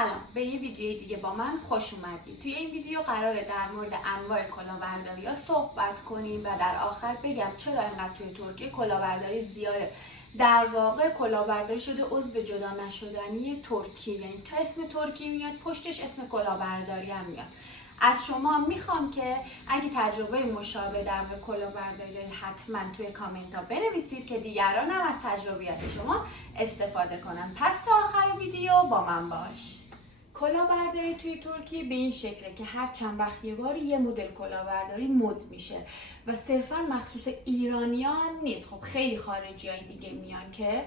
سلام، به یه ویدیو دیگه با من خوش اومدید. توی این ویدیو قراره در مورد انواع کلاهبرداری‌ها صحبت کنیم و در آخر بگم چرا اینقدر توی ترکیه کلاهبرداری زیاده. در واقع کلاهبرداری شده عضو جدا نشدنی ترکیه، یعنی تا اسم ترکیه میاد پشتش اسم کلاهبرداری هم میاد. از شما میخوام که اگه تجربه مشابه در مورد کلاهبرداری حتما توی کامنت ها بنویسید که دیگران هم از تجربیات شما استفاده کنن. پس تا آخر ویدیو با من باش. کلاهبرداری توی ترکیه به این شکله که هر چند وقت یه باری یه مدل کلاهبرداری مد میشه و صرفا مخصوص ایرانیان نیست. خب خیلی خارجیای دیگه میان که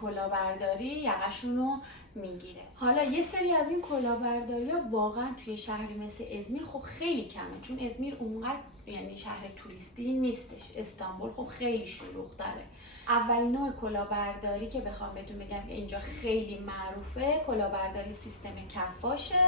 کلاهبرداری یقشون رو میگیره. حالا یه سری از این کلاهبرداری‌ها واقعا توی شهری مثل ازمیر خب خیلی کمه، چون ازمیر اونقدر یعنی شهر توریستی نیستش. استانبول خب خیلی شلوغ داره. اول نوع کلاهبرداری که بخوام بهتون بگم که اینجا خیلی معروفه، کلاهبرداری سیستم کفاشه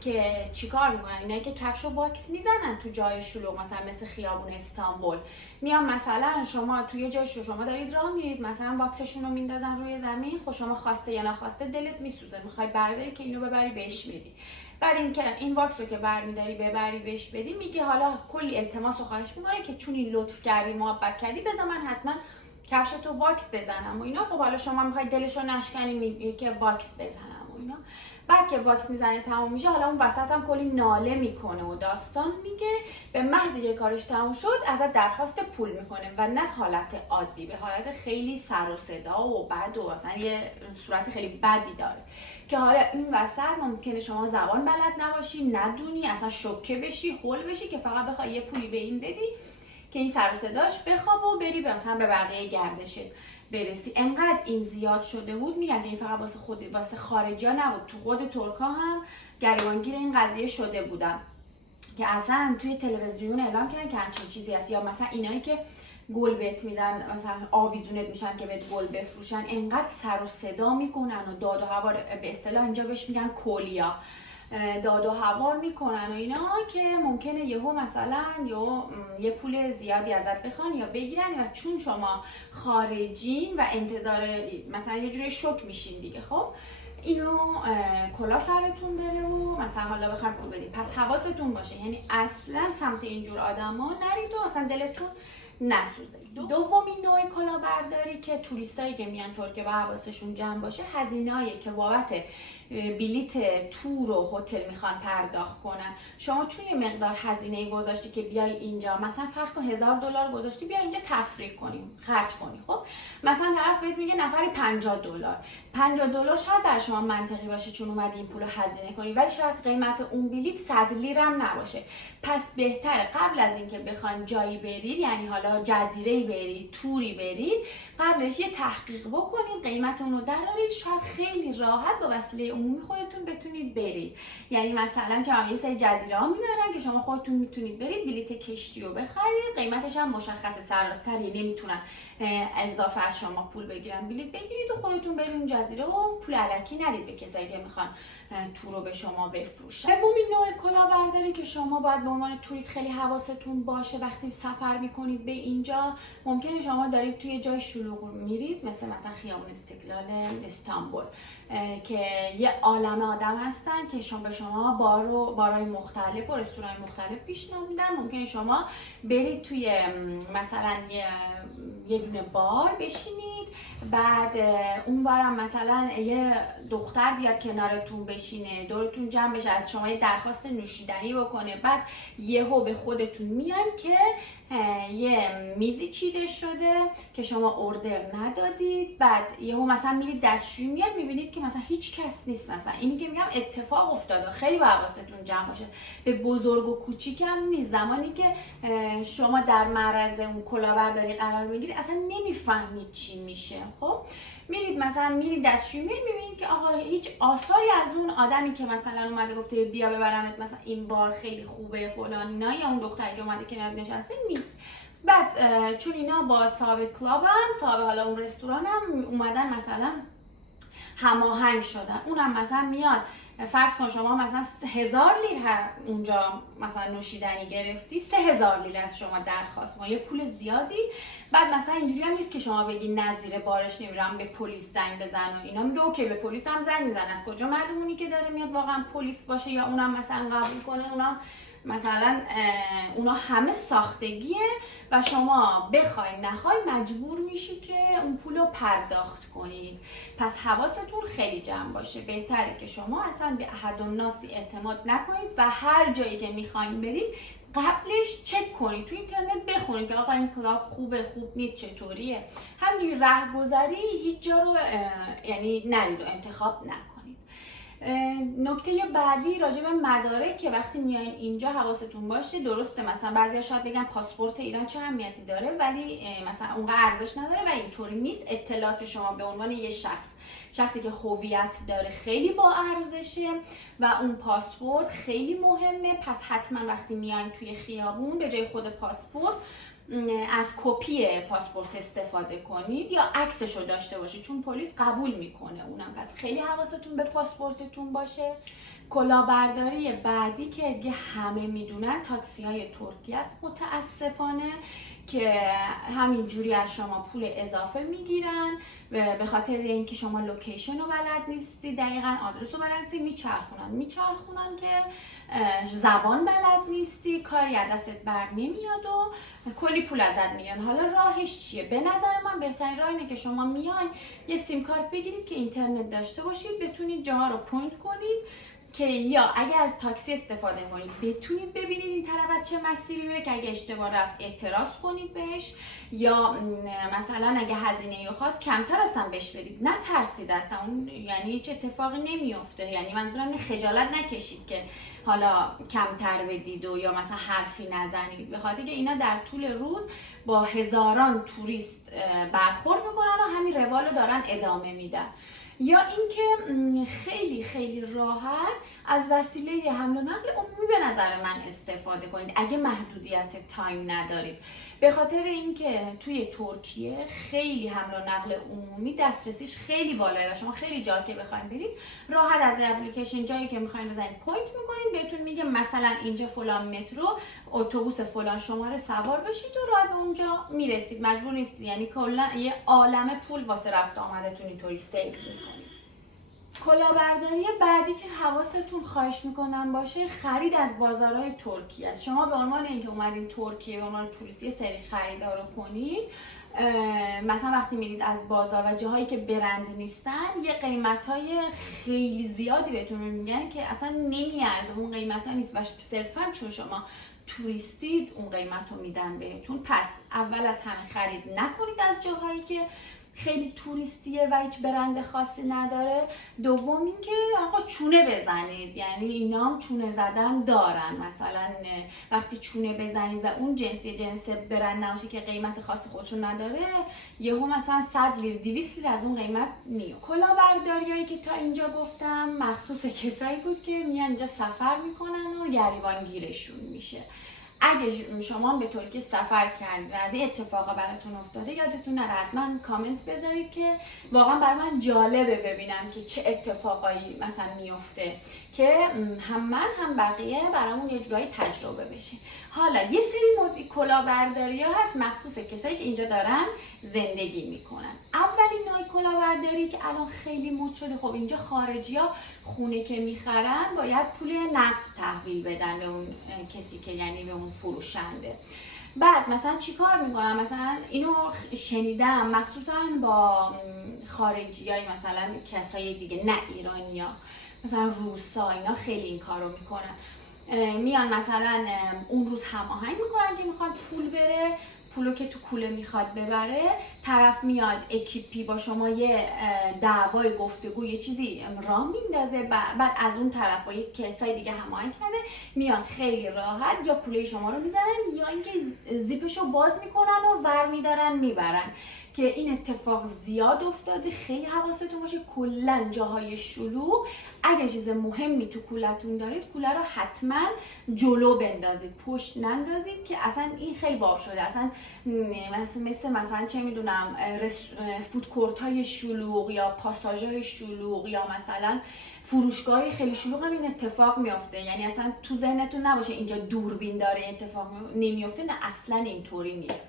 که چیکار میکنن؟ اینایی که کفشو باکس میزنن تو جای شلوغ، مثلا مثل خیابون استانبول. میان مثلا شما توی جای شما دارید راه میرید، مثلا باکسشون رو میندازن روی زمین، خب شما خواسته یا نخواسته دلت میسوزه، میخوای برداری که اینو ببری بهش بدی. بعد اینکه این واکس رو که برمیداری ببری بهش بدی، میگه حالا کلی التماس و خواهش میکنه که چون این لطف کردی محبت کردی بذار من حتما کفشتو واکس بزنم و اینا. خب حالا شما میخوای دلشو نشکنی، میگه که واکس بزنم و اینا. بعد که واکس میزنه تموم میشه، حالا اون وسط هم کلی ناله میکنه و داستان میگه. به محض یه کارش تموم شد ازت درخواست پول میکنه و نه حالت عادی، به حالت خیلی سر و صدا و بد و اصلا یه صورت خیلی بدی داره که حالا این وسط ممکنه شما زبان بلد نباشی، ندونی، اصلا شوکه بشی، هول بشی که فقط بخوای یه پولی به این بدی که این سر و صداش بخواب و بری مثلا به بقیه گردشت برسی. انقدر این زیاد شده بود، میگن که این فقط واسه خارجی‌ها نبود، تو خود ترک‌ها هم گریبانگیر این قضیه شده بودن که اصلا توی تلویزیون اعلام کردن که همچین چیزی هست. یا مثلا اینایی که گل بهت میدن، مثلا آویزونت میشن که بهت گل بفروشن، انقدر سر و صدا میکنن و داد و هوار، به اصطلاح اینجا بهش میگن کولیا، داد و هوار میکنن و اینا که ممکنه یهو مثلا یه پول زیادی ازت بخوان یا بگیرن و چون شما خارجین و انتظار مثلا یه جوری شوک میشین دیگه، خب اینو کلا سرتون بره و مثلا حالا بخواید پول بدید. پس حواستون باشه، یعنی اصلا سمت اینجور آدما نرید و اصلا دلتون نسوزه. دومین نوع کلاهبرداری که توریستایی که میان ترکیه و حواسشون جمع باشه، هزینه‌ای که بابت بلیت تور و هتل میخوان پرداخت کنن. شما چون یه مقدار هزینه گذاشتی که بیای اینجا، مثلا فرض کن $1000 گذاشتی بیا اینجا تفریح کنیم، خرج کنی، خب مثلا طرف بهت میگه نفری $50. $50 شاید برای شما منطقی باشه چون اومدی این پولو هزینه کنی، ولی شاید قیمت اون بلیت 100 لیره هم نباشه. پس بهتره قبل از اینکه بخواید جایی برید، یعنی حالا جزیره‌ای برید، توری برید، قبلش یه تحقیق بکنید، قیمت اون رو درارید، شاید خیلی راحت با وسیله عمومی خودتون بتونید برید. یعنی مثلا چه یه سری جزیره ها میبرن که شما خودتون میتونید برید، بلیت کشتی رو بخرید، قیمتش هم مشخصه، سرراستریه، نمیتونن اضافه از شما پول بگیرن، بلیت بگیرید و خودتون برید اون جزیره و پول الکی ندید به کسایی که میخوان تور رو به شما بفروشن. سومین نوع کلاهبرداری که شما باید به عنوان توریست خیلی حواستون باشه وقتی سفر میکنید به اینجا، ممکنه شما دارید توی جای شلوغ میرید، مثلا خیابون استقلال استانبول که یه عالمه آدم هستن که شما به شما بارای مختلف و رستوران مختلف پیشنهاد میدن. ممکنه شما برید توی مثلا یه دونه بار بشینید، بعد اونورم مثلا یه دختر بیاد کنارتون بشینه، دورتون جمع بشه، از شما یه درخواست نوشیدنی بکنه، بعد یهو به خودتون میان که یه میزی چیده شده که شما اوردر ندادید، بعد یهو مثلا میرید دستشویی میاد میبینید که مثلا هیچ کس نیست. مثلا اینی که میگم اتفاق افتاده، خیلی با حواستون جمع باشه، به بزرگ و کوچیک هم نیست. زمانی که شما در معرض اون کلاهبرداری قرار میگیرید اصلا نمیفهمید چی میشه. خب میرید مثلا میرید دستشویی میبینید که آقا هیچ آثاری از اون آدمی که مثلا اومده گفته بیا ببرمت مثلا این بار خیلی خوبه فلان اینا، یا اون دختری که اومده کنار نشسته نیست. بعد چون اینا با صاحب کلاب هم، صاحب حالا اون رستوران هم اومدن مثلا هماهنگ شدن. اونم مثلا میاد فرض کن شما مثلا 1000 لیره اونجا مثلا نوشیدنی گرفتی، 3000 لیره از شما درخواست ما، یه پول زیادی. بعد مثلا اینجوری هم نیست که شما بگی نظیر بارش نمیرم به پلیس زنگ بزن و اینا، میگه اوکی به پلیس هم زنگ میزن. از کجا معلومونی که داره میاد واقعا پلیس باشه یا اونم مثلا قبول کنه؟ اونم مثلا اونا همه ساختگیه و شما بخوای نخوای مجبور میشی که اون پولو پرداخت کنید. پس حواستون خیلی جمع باشه. بهتره که شما اصلا به احد الناسی اعتماد نکنید و هر جایی که میخواین برید قبلش چک کنید، تو اینترنت بخونید که آقا این کلاب خوبه خوب نیست چطوریه. همینجوری رهگذری هیچ جا رو یعنی نرید و انتخاب نکنید. نکته بعدی راجع به مدارک که وقتی میایین اینجا حواستون باشه. درسته مثلا بعضیا شاید بگن پاسپورت ایران چه اهمیتی داره، ولی مثلا اونقدر ارزش نداره و اینطوری نیست. اطلاعات شما به عنوان یه شخصی که هویت داره خیلی با ارزشه و اون پاسپورت خیلی مهمه. پس حتما وقتی میایین توی خیابون به جای خود پاسپورت از کپی پاسپورت استفاده کنید یا عکسشو داشته باشید، چون پلیس قبول میکنه اونم. پس خیلی حواستون به پاسپورتتون باشه. کلاهبرداری بعدی که دیگه همه میدونن تاکسی های ترکی است متاسفانه، که همینجوری از شما پول اضافه میگیرن به خاطر اینکه شما لوکیشن رو بلد نیستی، دقیقاً آدرس رو بلد نیستی، میچرخونن که زبان بلد نیستی، کاری از دستت بر نمیاد و کلی پول ازت میگیرن. حالا راهش چیه؟ به نظر من بهترین راه اینه که شما میاین یه سیم کارت بگیرید که اینترنت داشته باشید، بتونید جاها رو پوینت کنید که یا اگه از تاکسی استفاده کنید بتونید ببینید این طرف از چه مسیری میره که اگه اشتباه رفت اعتراض کنید بهش، یا مثلا اگه هزینه خواست کمتر اصلا بهش بدید، نترسید اصلا. اون یعنی هیچ اتفاقی نمیفته. یعنی منظورم خجالت نکشید که حالا کمتر بدید و یا مثلا حرفی نزنید، به خاطر که اینا در طول روز با هزاران توریست برخورد میکنن و همین روال رو دارن ادامه میدن. یا اینکه خیلی خیلی راحت از وسیله حمل و نقل عمومی به نظر من استفاده کنید اگه محدودیت تایم ندارید، به خاطر اینکه توی ترکیه خیلی حمل و نقل عمومی دسترسیش خیلی بالاه و شما خیلی جا که بخواید برید راحت از اپلیکیشن جایی که میخواین بزنید پوینت میکنید، بهتون میگه مثلا اینجا فلان مترو اتوبوس فلان شماره سوار بشید و راحت به اونجا میرسید، مجبور نیستید. یعنی کلا یه عالمه پول واسه رفت آمدتون اینطوری سیو میکنید. کلاهبرداری بعدی که حواستون خواهش میکنم باشه خرید از بازارهای ترکیه است. شما به عنوان اینکه اومدین ترکیه به عنوان توریستی یه سری خریدا رو کنید، مثلا وقتی میرید از بازار و جاهایی که برند نیستن یه قیمتای خیلی زیادی بهتون میگن که اصلا نمیارزه، اون قیمتا نیست و صرفا چون شما توریستید اون قیمت رو میدن بهتون. پس اول از همه خرید نکنید از جاهایی که خیلی توریستیه و هیچ برند خاصی نداره. دوم اینکه آقا چونه بزنید، یعنی اینا هم چونه زدن دارن. مثلا وقتی چونه بزنید و اون جنس برند نباشه که قیمت خاصی خودشون نداره، یهو مثلا 100 لیر 200 لیر از اون قیمت میاد. کلاهبرداریایی که تا اینجا گفتم مخصوص کسایی بود که میان اینجا سفر میکنن و گریبان گیرشون میشه. اگه شما به ترکیه سفر کردید و از این اتفاقا براتون افتاده یادتون نره حتما کامنت بذارید که واقعا برای من جالبه ببینم که چه اتفاقایی مثلا میفته که هم من هم بقیه برامون یه جورایی تجربه بشه. حالا یه سری کلاهبرداری ها هست مخصوص کسایی که اینجا دارن زندگی میکنن. اولین نوع کلاهبرداری که الان خیلی مد شده، خب اینجا خارجی‌ها خونه که میخرن باید پول نقد تحویل بدن به اون کسی که یعنی به اون فروشنده. بعد مثلا چیکار میکنن؟ مثلا اینو شنیدم مخصوصا با خارجیای مثلا کسای دیگه نه ایرانیا، مثلا روسا، اینا خیلی این کارو میکنن. میان مثلا اون روز هماهنگ میکنن که میخواد پول بره، پولو که تو کوله میخواد ببره، طرف میاد اکیپی با شما یه دعوای گفتگو یه چیزی راه میندازه، بعد از اون طرف با یه کسای دیگه هماهنگ کرده میان خیلی راحت یا پوله شما رو میزنن یا اینکه زیپشو باز میکنن و ور میدارن میبرن که این اتفاق زیاد افتاده. خیلی حواستون باشه کلا جاهای شلوغ اگه چیز مهمی تو کولتون دارید، کوله رو حتما جلو بندازید، پشت نندازید که اصلا این خیلی باب شده. اصلا مثلا چه میدونم فودکورت های شلوغ یا پاساژ های شلوغ یا مثلا فروشگاه خیلی شلوغ هم این اتفاق میافته. یعنی اصلا تو ذهنتون نباشه اینجا دوربین داره اتفاق نمیافته، نه اصلا اینطوری نیست.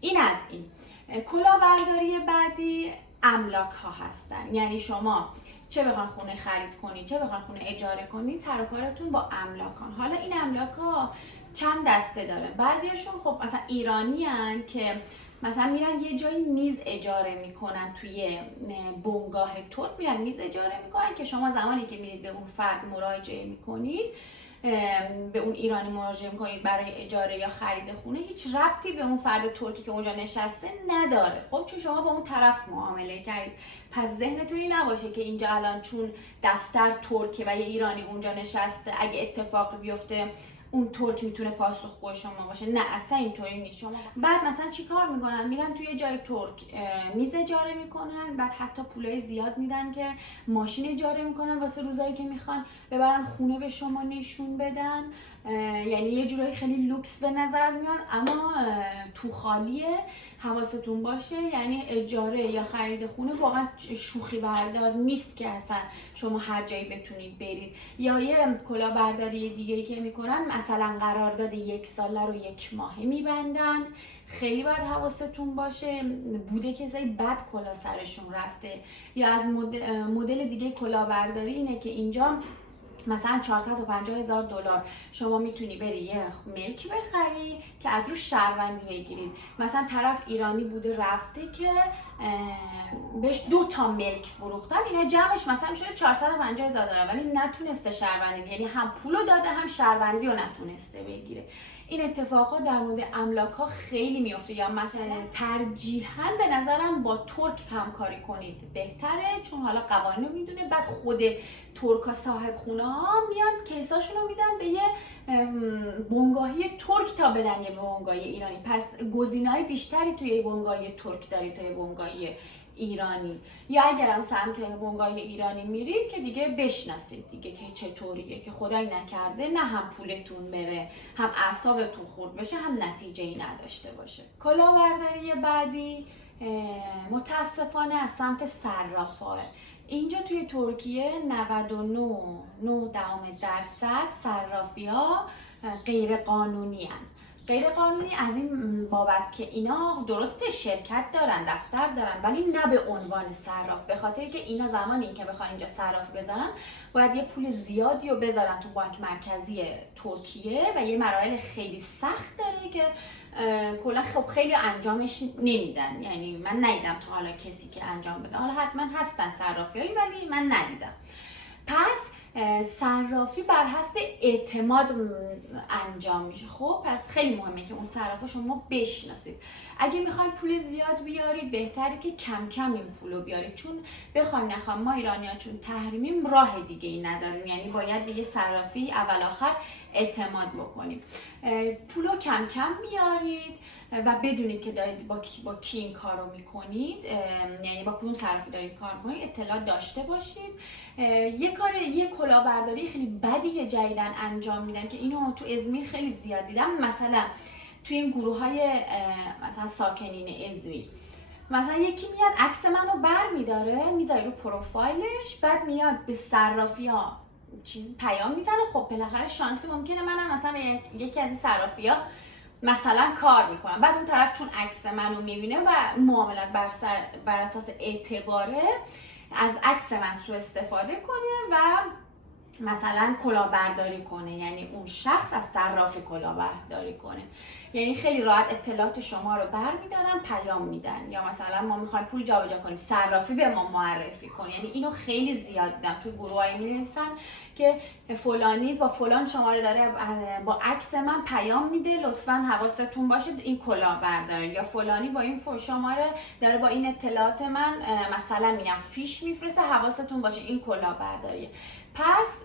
این از این. کلاهبرداری بعدی املاک ها هستن. یعنی شما چه بخوان خونه خرید کنید چه بخوان خونه اجاره کنید، سر و کارتون با املاکان. حالا این املاک ها چند دسته داره. بعضیاشون خب مثلا ایرانی هن که مثلا میرن یه جایی میز اجاره میکنن، توی بنگاه ترک میرن میز اجاره میکنن که شما زمانی که میرید به اون فرد مراجعه میکنید، به اون ایرانی مراجعه میکنید برای اجاره یا خرید خونه، هیچ ربطی به اون فرد ترکی که اونجا نشسته نداره. خب چون شما با اون طرف معامله کردید، پس ذهنتون نباشه که اینجا الان چون دفتر ترکه و یه ایرانی اونجا نشسته اگه اتفاقی بیفته اون ترک میتونه پاسخگو شما باشه. نه اصلا اینطوری نیست. شما بعد مثلا چیکار میکنن؟ میرن توی جای ترک میز اجاره میکنن، بعد حتی پولای زیاد میدن که ماشین اجاره میکنن واسه روزایی که میخوان ببرن خونه به شما نشون بدن. یعنی یه جورایی خیلی لوکس به نظر میاد اما تو خالیه. حواستون باشه، یعنی اجاره یا خرید خونه واقعا شوخی بردار نیست که اصلا شما هر جایی بتونید برید. یا یه کلاهبرداری دیگه‌ای که میکنن مثلا قرارداد 1 ساله رو 1 ماهه میبندن. خیلی باید حواستون باشه، بوده کسایی بد کلاه سرشون رفته. یا از مدل دیگه کلاهبرداری اینه که اینجا مثلا 450,000 دلار شما میتونی بری یه ملک بخری که از روش شهروندی بگیرید. مثلا طرف ایرانی بوده رفته که بهش 2 تا ملک فروختن، اینا جمعش مثلا شده 450,000 دلار، ولی نتونسته شهروندی، یعنی هم پولو داده هم شهروندی رو نتونسته بگیره. این اتفاقا در مورد املاک ها خیلی میفته. یا مثلا ترجیحاً به نظرم با ترک همکاری کنید بهتره، چون حالا قوانین رو میدونه. بعد خود ترکا صاحب خونه ها میاد کیساشون رو میدن به یه بنگاهی ترک تا بدن یه بنگاهی ایرانی. پس گزینه‌های بیشتری توی بنگاهی ترک دارید تا یه بنگاهی ایرانی. یا اگر هم سمت بنگاهی ایرانی میرید که دیگه بشناسید دیگه که چطوریه، که خدای نکرده نه هم پولتون بره، هم اعصابتون خورد بشه، هم نتیجه‌ای نداشته باشه. کلاهبرداری بعدی متاسفانه از سمت صراف‌ها. اینجا توی ترکیه 99.9% صرافی‌ها غیر قانونی هن. غیر قانونی از این بابت که اینا درسته شرکت دارن، دفتر دارن، ولی نه به عنوان صراف. به خاطر که اینا زمانی که بخوان اینجا صرافی بزنن باید یه پول زیادی رو بذارن تو بانک مرکزی ترکیه و یه مراحل خیلی سخت داره که کلا خب خیلی انجامش نمیدن. یعنی من ندیدم تا حالا کسی که انجام بده. حالا حتما هستن صرافیایی ولی من ندیدم. پس صرافی بر حسب اعتماد انجام میشه. خب پس خیلی مهمه که اون صرافا شما بشناسید. اگه میخواین پول زیاد بیارید بهتره که کم کم این پولو بیارید، چون بخوایم نخوایم ما ایرانی‌ها چون تحریمیم راه دیگه ای نداریم. یعنی باید به یه صرافی اول آخر اعتماد بکنیم. پولو کم کم بیارید و بدونید که دارید با کی این کار رو میکنید، یعنی با کدوم صرافی دارید کار میکنید اطلاع داشته باشید. یه کلاهبرداری خیلی بدی جدیدن انجام میدن که اینو تو ازمیر خیلی زیاد دیدم. مثلا تو این گروه های مثلا ساکنین ازمیر، مثلا یکی میاد عکس منو بر میداره میذاره رو پروفایلش، بعد میاد به صرافی ها چیز پیام میزنه. خب بالاخره شانسی ممکنه منم مثلا به یکی از این صرافی ها مثلا کار میکنم، بعد اون طرف چون عکس منو میبینه و معاملات بر اساس اعتباره از عکس من سوء استفاده کنه و مثلا کلاهبرداری کنه. یعنی اون شخص از صرافی کلاهبرداری کنه. یعنی خیلی راحت اطلاعات شما رو برمیدارن پیام میدن، یا مثلا ما میخوایم پول جابجا کنیم صرافی به ما معرفی کن. یعنی اینو خیلی زیاد دیدم تو گروهای می‌نویسن که فلانی با فلان شماره داره با عکس من پیام میده، لطفاً حواستون باشه این کلاهبرداری. یا فلانی با این شماره داره با این اطلاعات من مثلا میگم فیش میفرسته، حواستون باشه این کلاهبرداریه. پس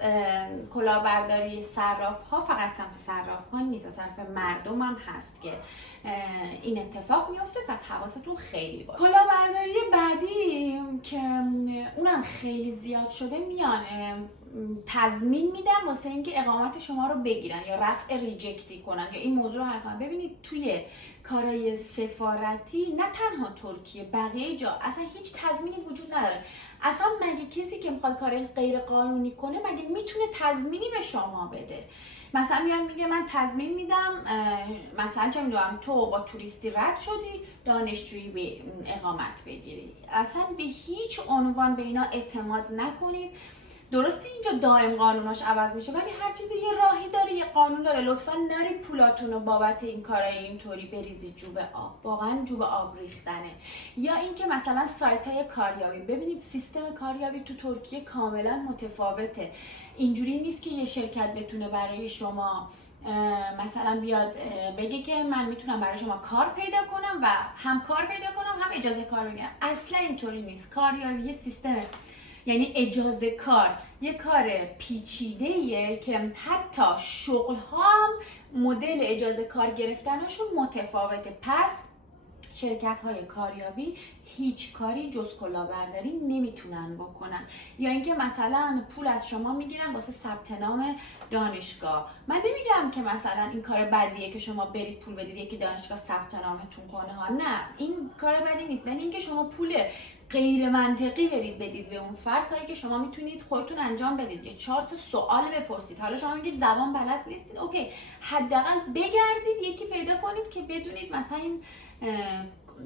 کلاهبرداری صراف ها فقط سمت صراف ها نیست، از طرف مردم هم هست که این اتفاق میفته. پس حواستون خیلی باشه. کلاهبرداری بعدی که اونم خیلی زیاد شده، میان تضمین میدن واسه اینکه اقامت شما رو بگیرن یا رفع ریجکتی کنن یا این موضوع رو حل کنن. ببینید توی کارهای سفارتی نه تنها ترکیه، بقیه جا اصلا هیچ تضمینی وجود نداره. اصلا مگه کسی که میخواد کار غیر قانونی کنه مگه میتونه تضمینی به شما بده؟ مثلا میاد میگه من تضمین میدم، مثلا چه میدونم تو با توریستی رد شدی دانشجویی به اقامت بگیری. اصلا به هیچ عنوان به اینا اعتماد نکنید. درسته اینجا دائم قانوناش عوض میشه، ولی هر چیزی یه راهی داره، یه قانون داره. لطفا نرید پولاتون رو بابت این کارای اینطوری بریزید جوب آب، واقعا جوب آب ریختنه. یا اینکه مثلا سایت های کاریابی، ببینید سیستم کاریابی تو ترکیه کاملا متفاوته. اینجوری نیست که یه شرکت بتونه برای شما مثلا بیاد بگه که من میتونم برای شما کار پیدا کنم و هم کار پیدا کنم هم اجازه کار بگیرم. اصلا اینطوری نیست. کاریابی یه سیستم، یعنی اجازه کار یه کار پیچیده‌ایه که حتی شغل ها هم مدل اجازه کار گرفتنشون متفاوته. پس شرکت های کاریابی هیچ کاری جز کلاهبرداری نمیتونن بکنن. یا اینکه مثلا پول از شما میگیرن واسه ثبت نام دانشگاه. من نمیگم که مثلا این کار بدیه که شما برید پول بدید یکی دانشگاه ثبت نامتون کنه ها، نه این کار بدی نیست. ولی اینکه شما پول غیر منطقی بدید به اون فرد، کاری که شما میتونید خودتون انجام بدید. یه 4 تا سوال بپرسید. حالا شما میگید زبان بلد نیستید، اوکی، حداقل بگردید یکی پیدا کنید که بدونید مثلا این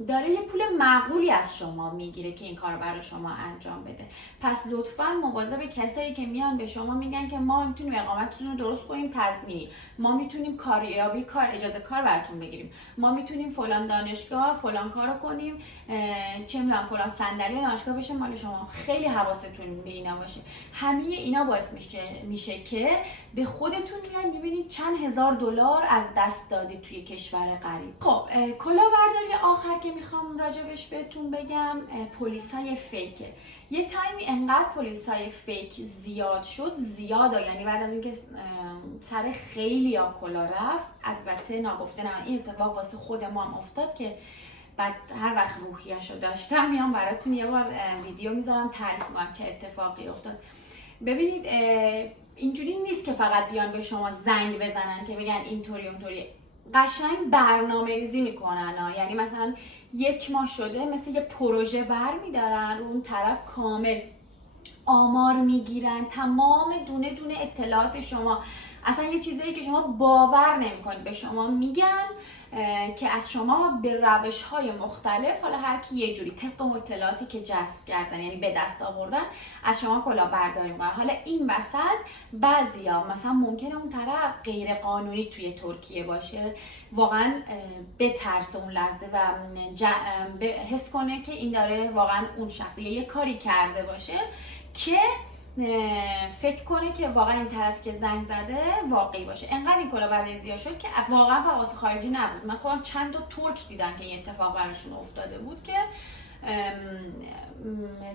داره یه پول معقولی از شما میگیره که این کار برای شما انجام بده. پس لطفاً مواظب کسایی که میان به شما میگن که ما میتونیم اقامتتون رو درست کنیم تضمینی، ما میتونیم کاریابی کار اجازه کار براتون بگیریم، ما میتونیم فلان دانشگاه فلان کارو کنیم، چه میدونم فلان صندلی دانشگاه بشه مال شما. خیلی حواستون به اینا باشه. همه اینا باعث میشه که به خودتون میاد میبینید چند هزار دلار از دست دادید توی کشور غریب. خب کلاهبرداری آخر که میخوام راجبش بهتون بگم پلیسای فیکه. یه تایمی انقدر پلیسای فیک زیاد شد، یعنی بعد از اینکه سر خیلی ها کلا رفت، البته ناگفته نه این اتفاق واسه خود ما هم افتاد که بعد هر وقت روحیه‌شو داشتم میام براتون یه بار ویدیو میذارم تعریف میکنم چه اتفاقی افتاد. ببینید اینجوری نیست که فقط بیان به شما زنگ بزنن که بگن اینطوری اونطوری، قشنگ برنامه ریزی میکنن. یعنی مثلا 1 ماه شده مثل یه پروژه برمیدارن رو اون طرف، کامل آمار میگیرن، تمام دونه دونه اطلاعات شما، اصلا یه چیزایی که شما باور نمیکنید به شما میگن که از شما به روش‌های مختلف، حالا هر کی یه جوری طبق اطلاعاتی که جذب کردن یعنی به دست آوردن از شما کلاهبرداری میکنن. حالا این وسط بعضیا مثلا ممکنه اون طرف غیر قانونی توی ترکیه باشه، واقعا بترسه اون لحظه و حس کنه که این داره واقعا اون شخص یه کاری کرده باشه که فکر کنه که واقعا این طرفی که زنگ زده واقعی باشه. انقدر این کلاهبرداری زیاد شد که واقعا فقط واسه خارجی نبود. من خودم چند تا ترک دیدم که این اتفاق براشون افتاده بود که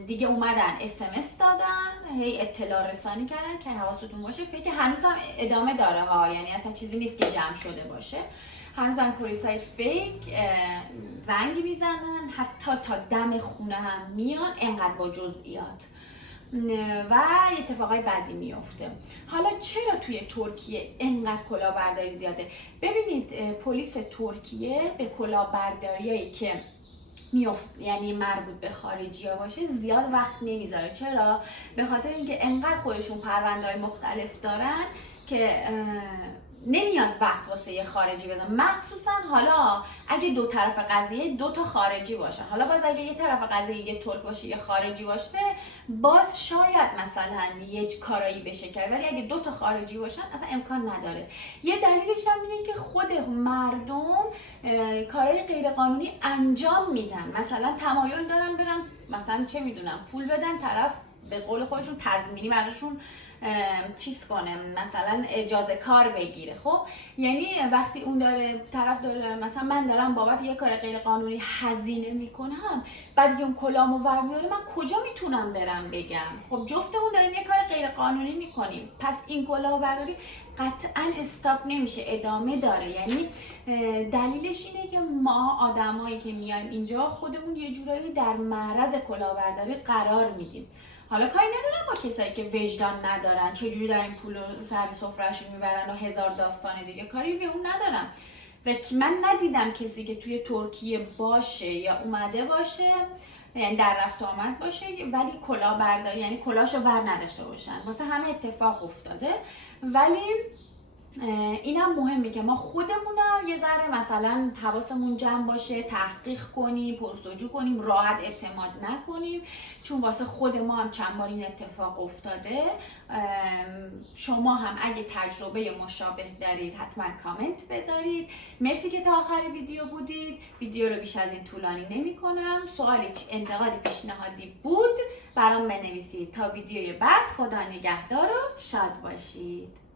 دیگه اومدن SMS دادن، هی اطلاع رسانی کردن که حواستون باشه. فکر هنوزم ادامه داره ها، یعنی اصلا چیزی نیست که جمع شده باشه. هنوزم پلیسای فیک زنگ میزنن، حتی تا دم خونه هم میان، انقدر با جزئیات و اتفاقای بدی میفته. حالا چرا توی ترکیه انقدر کلاهبرداری زیاده؟ ببینید پلیس ترکیه به کلاهبرداریایی که یعنی مربوط به خارجی ها باشه زیاد وقت نمیذاره. چرا؟ به خاطر اینکه انقدر خودشون پرونده‌های مختلف دارن که نمیاد وقت واسه یه خارجی بدن. مخصوصا حالا اگه دو طرف قضیه 2 تا خارجی باشن، حالا باز اگه یه طرف قضیه یه ترک باشه یه خارجی باشه باز شاید مثلا یه کارایی بشه کرد، ولی اگه 2 تا خارجی باشن اصلا امکان نداره. یه دلیلش هم اینه که خود مردم کارهای غیر قانونی انجام میدن، مثلا تمایل دارن برن مثلا چه میدونم پول بدن طرف به قول خودشون تضمینی براشون چیز کنه، مثلا اجازه کار بگیره. خب یعنی وقتی اون طرف داره مثلا من دارم بابت یه کار غیر قانونی هزینه میکنم، بعد اون کلامو ور میاره، من کجا میتونم برم بگم؟ خب جفتمون داریم یه کار غیر قانونی میکنیم. پس این کلاهبرداری قطعا استاپ نمیشه، ادامه داره. یعنی دلیلش اینه که ما آدمایی که میایم اینجا خودمون یه جورایی در معرض کلاهبرداری قرار میدیم. حالا کاری ندارم با کسایی که وجدان ندارن چجوری دارن پول سر سفرهشون میبرن و هزار داستان دیگه، کاری به اون ندارم. و من ندیدم کسی که توی ترکیه باشه یا اومده باشه، یعنی در رفت آمد باشه ولی کلاهبرداری یعنی کلاهشو بر نداشته باشن. واسه همه اتفاق افتاده. ولی اینم مهمه که ما خودمونم یه ذره مثلا حواسمون جمع باشه، تحقیق کنیم، پرسجو کنیم، راحت اعتماد نکنیم، چون واسه خود ما هم چند بار این اتفاق افتاده. شما هم اگه تجربه مشابه دارید حتما کامنت بذارید. مرسی که تا آخر ویدیو بودید. ویدیو رو بیش از این طولانی نمی کنم. سوالی، انتقادی، پیشنهادی بود برام بنویسید. تا ویدیوی بعد، خدا نگهدار و شاد باشید.